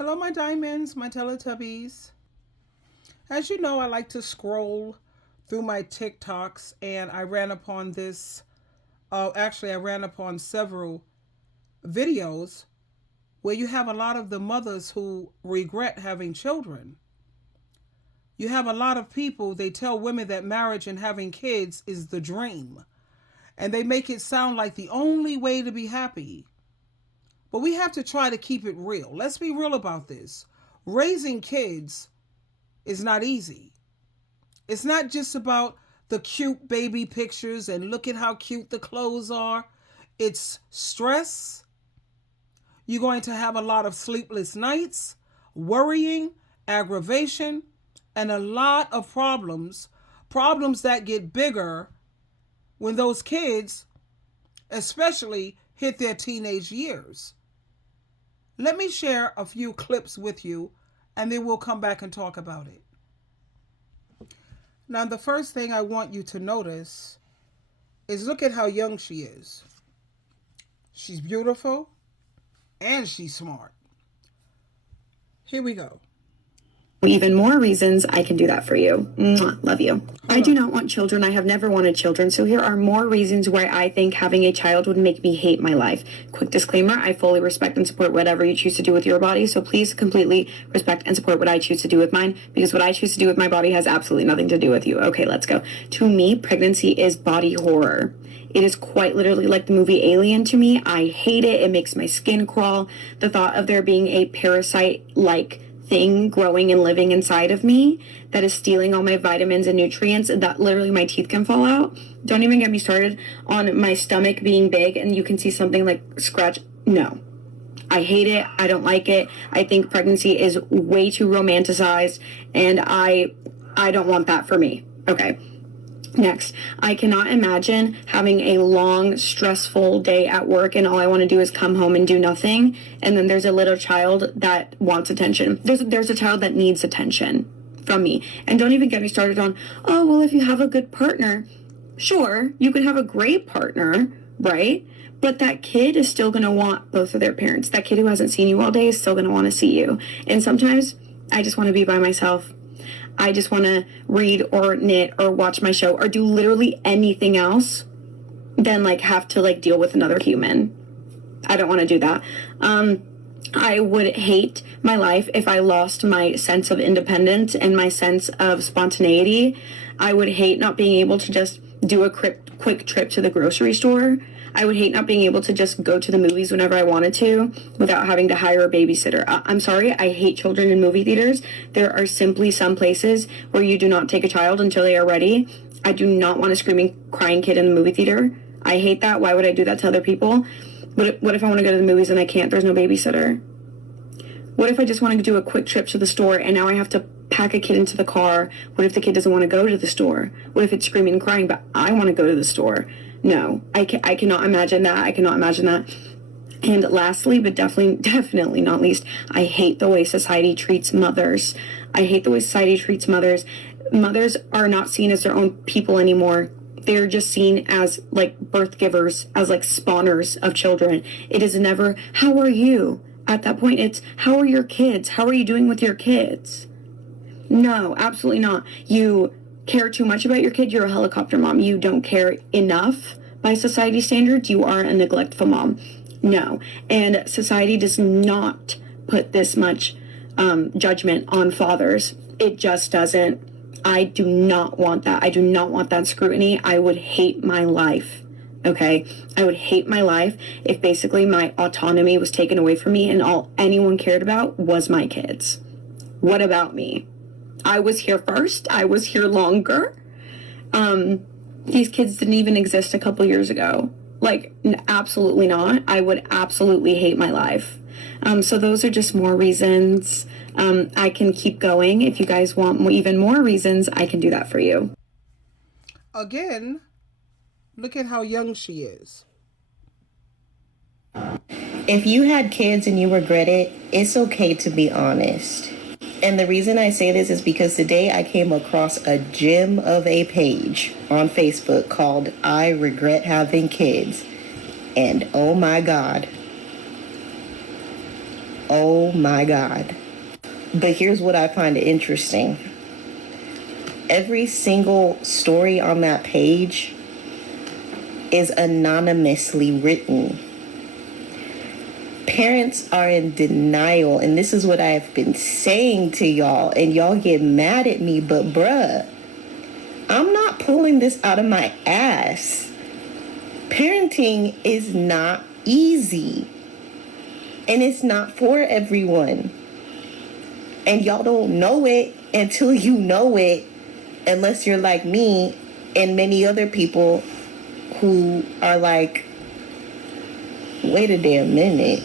Hello, my diamonds, my Teletubbies. As you know, I like to scroll through my TikToks, and I ran upon this. Actually, I ran upon several videos where you have a lot of the mothers who regret having children. You have a lot of people, they tell women that marriage and having kids is the dream, and they make it sound like the only way to be happy. But we have to try to keep it real. Let's be real about this. Raising kids is not easy. It's not just about the cute baby pictures and look at how cute the clothes are. It's stress. You're going to have a lot of sleepless nights, worrying, aggravation, and a lot of problems. Problems that get bigger when those kids, especially, hit their teenage years. Let me share a few clips with you, and then we'll come back and talk about it. Now, the first thing I want you to notice is look at how young she is. She's beautiful and she's smart. Here we go. Even more reasons I can do that for you. Mwah, love you. I do not want children. I have never wanted children. So here are more reasons why I think having a child would make me hate my life. Quick disclaimer, I fully respect and support whatever you choose to do with your body. So please completely respect and support what I choose to do with mine, because what I choose to do with my body has absolutely nothing to do with you. Okay, let's go. To me, pregnancy is body horror. It is quite literally like the movie Alien to me. I hate it. It makes my skin crawl. The thought of there being a parasite-like thing growing and living inside of me that is stealing all my vitamins and nutrients that literally my teeth can fall out. Don't even get me started on my stomach being big and you can see something like scratch. No. I hate it. I don't like it. I think pregnancy is way too romanticized and I don't want that for me. Okay. Next, I cannot imagine having a long, stressful day at work and all I want to do is come home and do nothing. And then there's a little child that wants attention. There's a child that needs attention from me. And don't even get me started on, oh, well, if you have a good partner, sure, you could have a great partner, right? But that kid is still going to want both of their parents. That kid who hasn't seen you all day is still going to want to see you. And sometimes I just want to be by myself. I just want to read or knit or watch my show or do literally anything else than like have to like deal with another human. I don't want to do that. I would hate my life if I lost my sense of independence and my sense of spontaneity. I would hate not being able to just do a quick trip to the grocery store. I would hate not being able to just go to the movies whenever I wanted to without having to hire a babysitter. I'm sorry, I hate children in movie theaters. There are simply some places where you do not take a child until they are ready. I do not want a screaming, crying kid in the movie theater. I hate that. Why would I do that to other people? What if I want to go to the movies and I can't? There's no babysitter. What if I just want to do a quick trip to the store and now I have to pack a kid into the car? What if the kid doesn't want to go to the store? What if it's screaming and crying, but I want to go to the store? No, I cannot imagine that. I cannot imagine that. And lastly, but definitely not least, I hate the way society treats mothers. I hate the way society treats mothers. Mothers are not seen as their own people anymore. They're just seen as like birth givers, as like spawners of children. It is never, how are you? At that point, it's, how are your kids? How are you doing with your kids? No, absolutely not. You care too much about your kid, you're a helicopter mom. You don't care enough by society standards, you are a neglectful mom. No. And society does not put this much judgment on fathers. It just doesn't. I do not want that. I do not want that scrutiny. I would hate my life. Okay? I would hate my life if basically my autonomy was taken away from me and all anyone cared about was my kids. What about me? I was here first. I was here longer. These kids didn't even exist a couple years ago. Like, absolutely not. I would absolutely hate my life. So those are just more reasons. I can keep going. If you guys want even more reasons, I can do that for you. Again, look at how young she is. If you had kids and you regret it, it's okay to be honest. And the reason I say this is because today I came across a gem of a page on Facebook called I Regret Having Kids. And oh my God, Oh my God. But here's what I find interesting. Every single story on that page is anonymously written. Parents are in denial, and this is what I have been saying to y'all, and y'all get mad at me, but bruh, I'm not pulling this out of my ass. Parenting is not easy, and it's not for everyone. And y'all don't know it until you know it, unless you're like me and many other people who are like, wait a damn minute.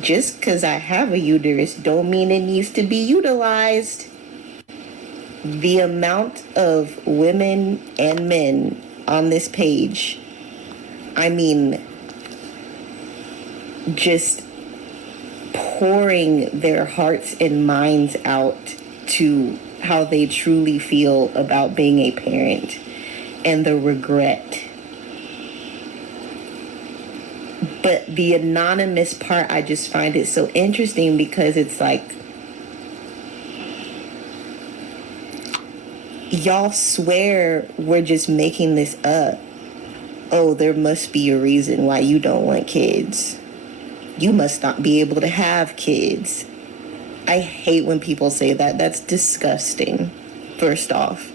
Just because I have a uterus don't mean it needs to be utilized. The amount of women and men on this page, I mean, just pouring their hearts and minds out to how they truly feel about being a parent and the regret. But the anonymous part, I just find it so interesting because it's like, y'all swear we're just making this up. Oh, there must be a reason why you don't want kids. You must not be able to have kids. I hate when people say that. That's disgusting, first off,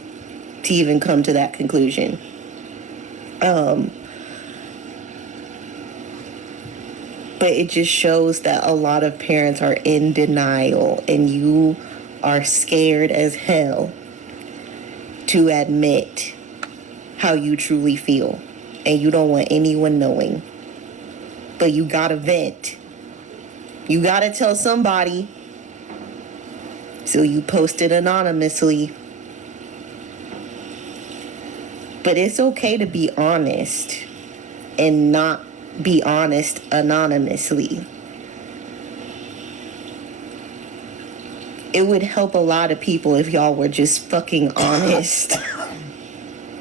to even come to that conclusion. But it just shows that a lot of parents are in denial, and you are scared as hell to admit how you truly feel, and you don't want anyone knowing. But you gotta vent. You gotta tell somebody. So you post it anonymously. But it's okay to be honest and not be honest anonymously. It would help a lot of people if y'all were just fucking honest.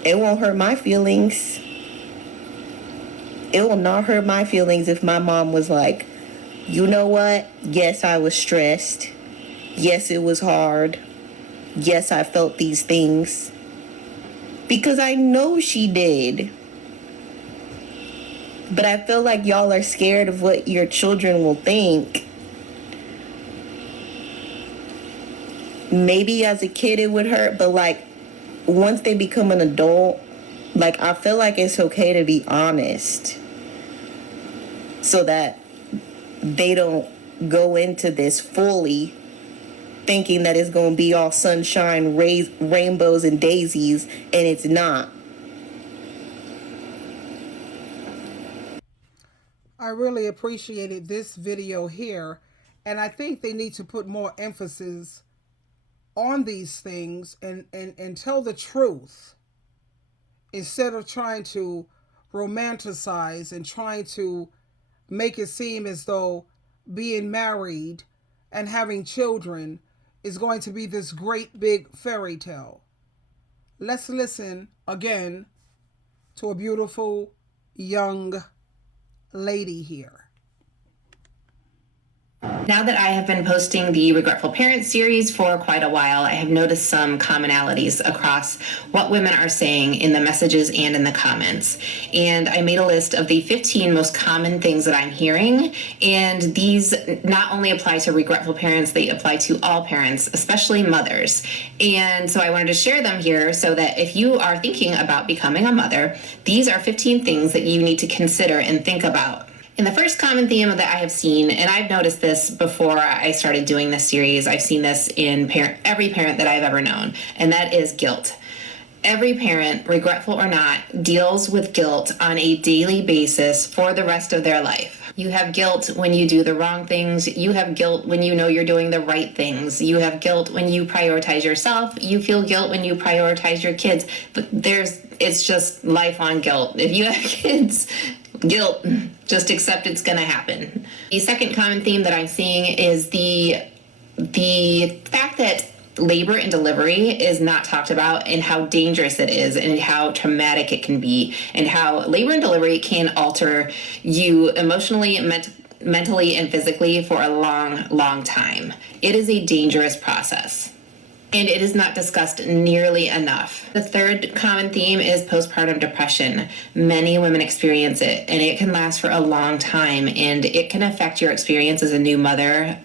It won't hurt my feelings. It will not hurt my feelings if my mom was like, you know what? Yes, I was stressed. Yes, it was hard. Yes, I felt these things. Because I know she did. But I feel like y'all are scared of what your children will think. Maybe as a kid it would hurt, but like once they become an adult, like I feel like it's okay to be honest. So that they don't go into this fully thinking that it's going to be all sunshine, rainbows, and daisies, and it's not. I really appreciated this video here, and I think they need to put more emphasis on these things and tell the truth instead of trying to romanticize and trying to make it seem as though being married and having children is going to be this great big fairy tale. Let's listen again to a beautiful young lady here. Now that I have been posting the Regretful Parents series for quite a while, I have noticed some commonalities across what women are saying in the messages and in the comments. And I made a list of the 15 most common things that I'm hearing. And these not only apply to regretful parents, they apply to all parents, especially mothers. And so I wanted to share them here so that if you are thinking about becoming a mother, these are 15 things that you need to consider and think about. And the first common theme that I have seen, and I've noticed this before I started doing this series, I've seen this in every parent that I've ever known, and that is guilt. Every parent, regretful or not, deals with guilt on a daily basis for the rest of their life. You have guilt when you do the wrong things. You have guilt when you know you're doing the right things. You have guilt when you prioritize yourself. You feel guilt when you prioritize your kids. But it's just lifelong guilt. If you have kids, guilt, just accept it's going to happen. The second common theme that I'm seeing is the fact that labor and delivery is not talked about, and how dangerous it is, and how traumatic it can be, and how labor and delivery can alter you emotionally, mentally and physically for a long, long time. It is a dangerous process, and it is not discussed nearly enough. The third common theme is postpartum depression. Many women experience it, and it can last for a long time, and it can affect your experience as a new mother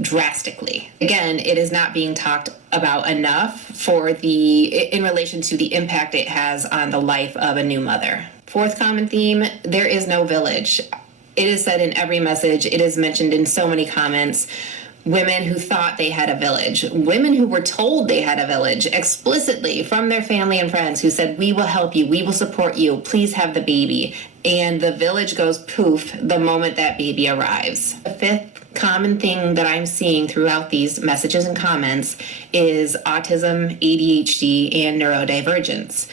drastically. Again, it is not being talked about enough in relation to the impact it has on the life of a new mother. Fourth common theme, there is no village. It is said in every message, it is mentioned in so many comments. Women who thought they had a village, women who were told they had a village explicitly from their family and friends who said, we will help you, we will support you, please have the baby. And the village goes poof the moment that baby arrives. The fifth common thing that I'm seeing throughout these messages and comments is autism, ADHD, and neurodivergence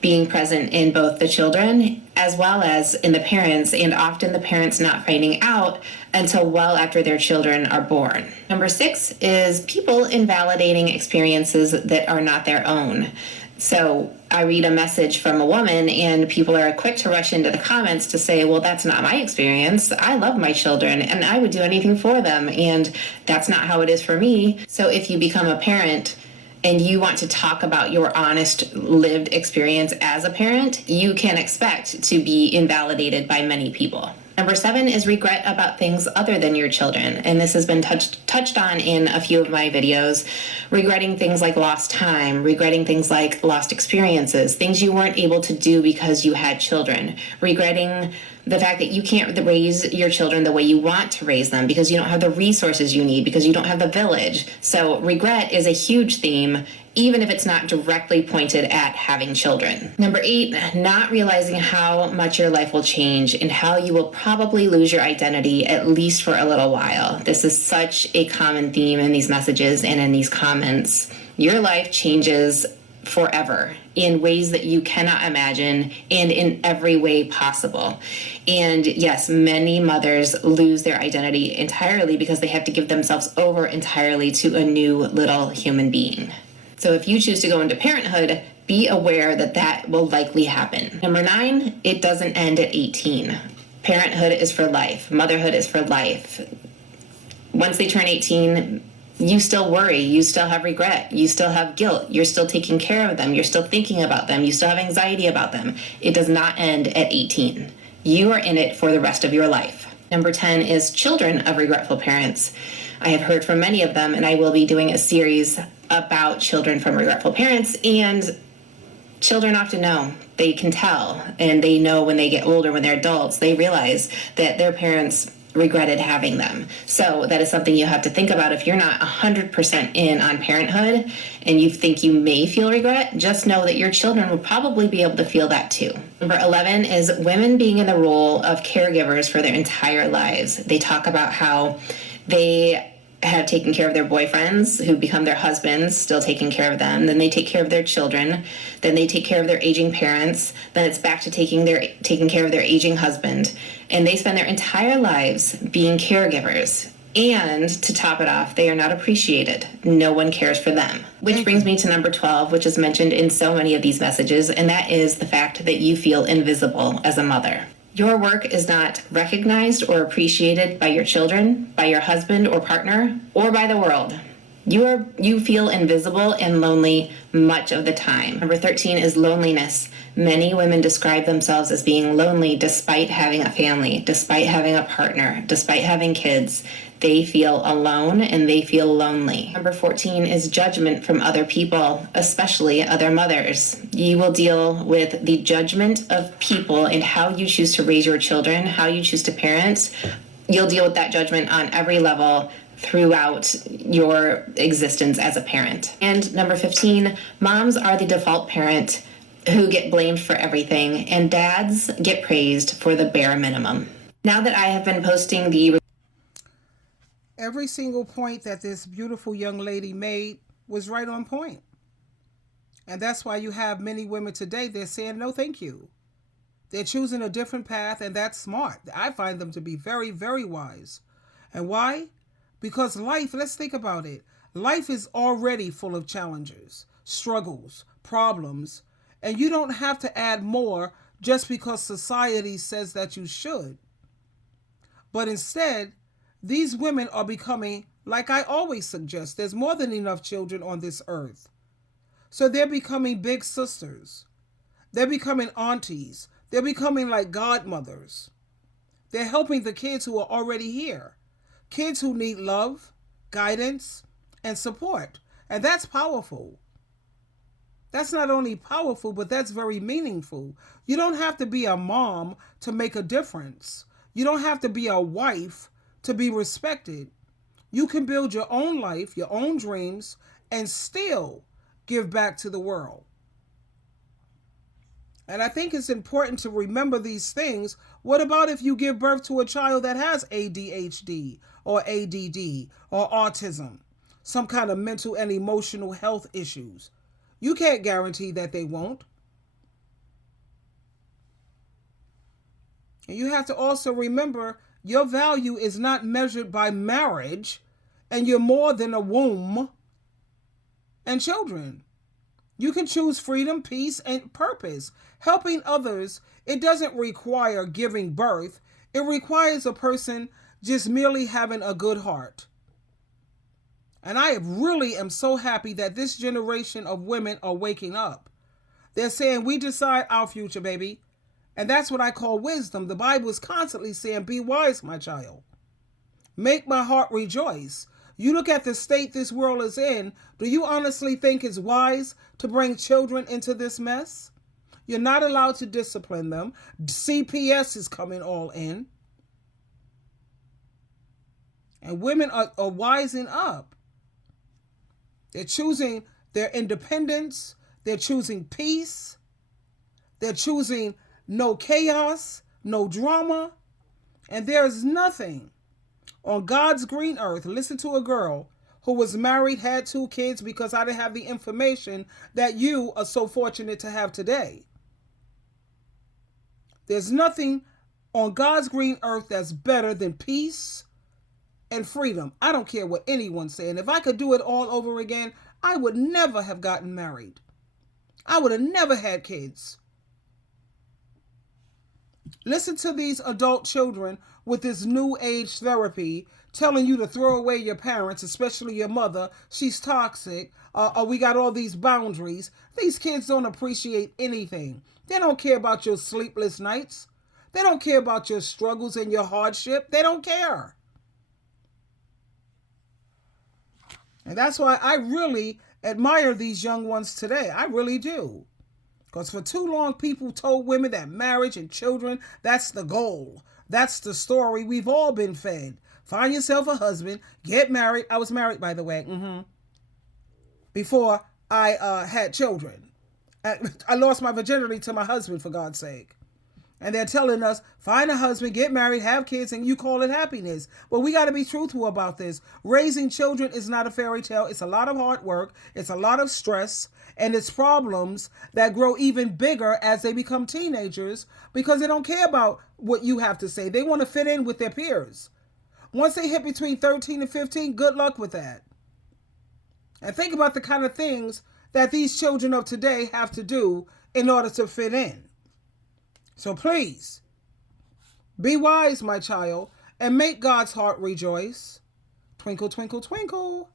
being present in both the children as well as in the parents, and often the parents not finding out until well after their children are born. Number 6 is people invalidating experiences that are not their own. So I read a message from a woman and people are quick to rush into the comments to say, well, that's not my experience. I love my children and I would do anything for them. And that's not how it is for me. So if you become a parent and you want to talk about your honest lived experience as a parent, you can expect to be invalidated by many people. Number 7 is regret about things other than your children. And this has been touched on in a few of my videos. Regretting things like lost time, regretting things like lost experiences, things you weren't able to do because you had children, regretting the fact that you can't raise your children the way you want to raise them because you don't have the resources you need, because you don't have the village. So regret is a huge theme, even if it's not directly pointed at having children. Number 8, not realizing how much your life will change and how you will probably lose your identity, at least for a little while. This is such a common theme in these messages and in these comments. Your life changes forever in ways that you cannot imagine and in every way possible. And yes, many mothers lose their identity entirely because they have to give themselves over entirely to a new little human being. So if you choose to go into parenthood, be aware that that will likely happen. Number 9, it doesn't end at 18. Parenthood is for life. Motherhood is for life. Once they turn 18, you still worry, you still have regret, you still have guilt, you're still taking care of them, you're still thinking about them, you still have anxiety about them. It does not end at 18. You are in it for the rest of your life. Number 10 is children of regretful parents. I have heard from many of them, and I will be doing a series about children from regretful parents, and children often know. They can tell, and they know when they get older, when they're adults, they realize that their parents regretted having them. So that is something you have to think about. If you're not 100% in on parenthood and you think you may feel regret, just know that your children will probably be able to feel that too. Number 11 is women being in the role of caregivers for their entire lives. They talk about how they have taken care of their boyfriends who become their husbands, still taking care of them. Then they take care of their children. Then they take care of their aging parents. Then it's back to taking care of their aging husband. And they spend their entire lives being caregivers. And to top it off, they are not appreciated. No one cares for them. Which brings me to number 12, which is mentioned in so many of these messages, and that is the fact that you feel invisible as a mother. Your work is not recognized or appreciated by your children, by your husband or partner, or by the world. You feel invisible and lonely much of the time. Number 13 is loneliness. Many women describe themselves as being lonely despite having a family, despite having a partner, despite having kids. They feel alone and they feel lonely. Number 14 is judgment from other people, especially other mothers. You will deal with the judgment of people and how you choose to raise your children, how you choose to parent. You'll deal with that judgment on every level throughout your existence as a parent. And number 15, moms are the default parent who get blamed for everything, and dads get praised for the bare minimum. Now that I have been posting Every single point that this beautiful young lady made was right on point. And that's why you have many women today, they're saying, no, thank you. They're choosing a different path, and that's smart. I find them to be very, very wise. And why? Because life, let's think about it. Life is already full of challenges, struggles, problems, and you don't have to add more just because society says that you should. But instead, these women are becoming, like I always suggest, there's more than enough children on this earth. So they're becoming big sisters. They're becoming aunties. They're becoming like godmothers. They're helping the kids who are already here. Kids who need love, guidance, and support. And that's powerful. That's not only powerful, but that's very meaningful. You don't have to be a mom to make a difference. You don't have to be a wife to be respected. You can build your own life, your own dreams, and still give back to the world. And I think it's important to remember these things. What about if you give birth to a child that has ADHD or ADD or autism, some kind of mental and emotional health issues? You can't guarantee that they won't. And you have to also remember your value is not measured by marriage, and you're more than a womb and children. You can choose freedom, peace, and purpose. Helping others, it doesn't require giving birth. It requires a person just merely having a good heart. And I really am so happy that this generation of women are waking up. They're saying, we decide our future, baby. And that's what I call wisdom. The Bible is constantly saying, be wise, my child. Make my heart rejoice. You look at the state this world is in. Do you honestly think it's wise to bring children into this mess? You're not allowed to discipline them. CPS is coming all in. And women are wising up. They're choosing their independence. They're choosing peace. They're choosing no chaos, no drama. And there is nothing on God's green earth. Listen to a girl who was married, had 2 kids, because I didn't have the information that you are so fortunate to have today. There's nothing on God's green earth that's better than peace and freedom. I don't care what anyone's saying. If I could do it all over again, I would never have gotten married. I would have never had kids. Listen to these adult children with this new age therapy telling you to throw away your parents, especially your mother. She's toxic. We got all these boundaries. These kids don't appreciate anything. They don't care about your sleepless nights. They don't care about your struggles and your hardship. They don't care. And that's why I really admire these young ones today. I really do. Because for too long, people told women that marriage and children, that's the goal. That's the story we've all been fed. Find yourself a husband, get married. I was married, by the way, before I had children. I lost my virginity to my husband, for God's sake. And they're telling us, find a husband, get married, have kids, and you call it happiness. Well, we got to be truthful about this. Raising children is not a fairy tale. It's a lot of hard work. It's a lot of stress. And it's problems that grow even bigger as they become teenagers because they don't care about what you have to say. They want to fit in with their peers. Once they hit between 13 and 15, good luck with that. And think about the kind of things that these children of today have to do in order to fit in. So please, be wise, my child, and make God's heart rejoice. Twinkle, twinkle, twinkle.